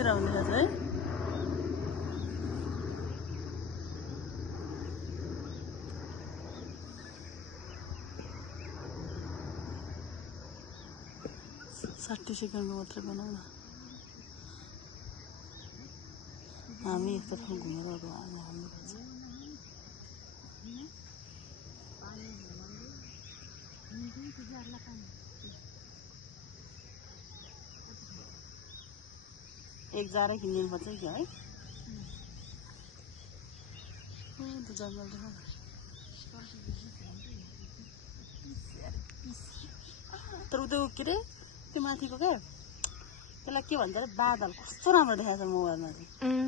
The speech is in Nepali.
कतितिर हुँदैछ है साठी सेकेन्डको मात्रै बनाउन हामी एकतर्फ घुमेर हामी एक जारै किनिदिनु पर्छ कि है जङ्गल तर उता के अरे त्यो माथिको क्या त्यसलाई के भन्छ अरे बादल कस्तो राम्रो देखाएको छ मोबाइलमा चाहिँ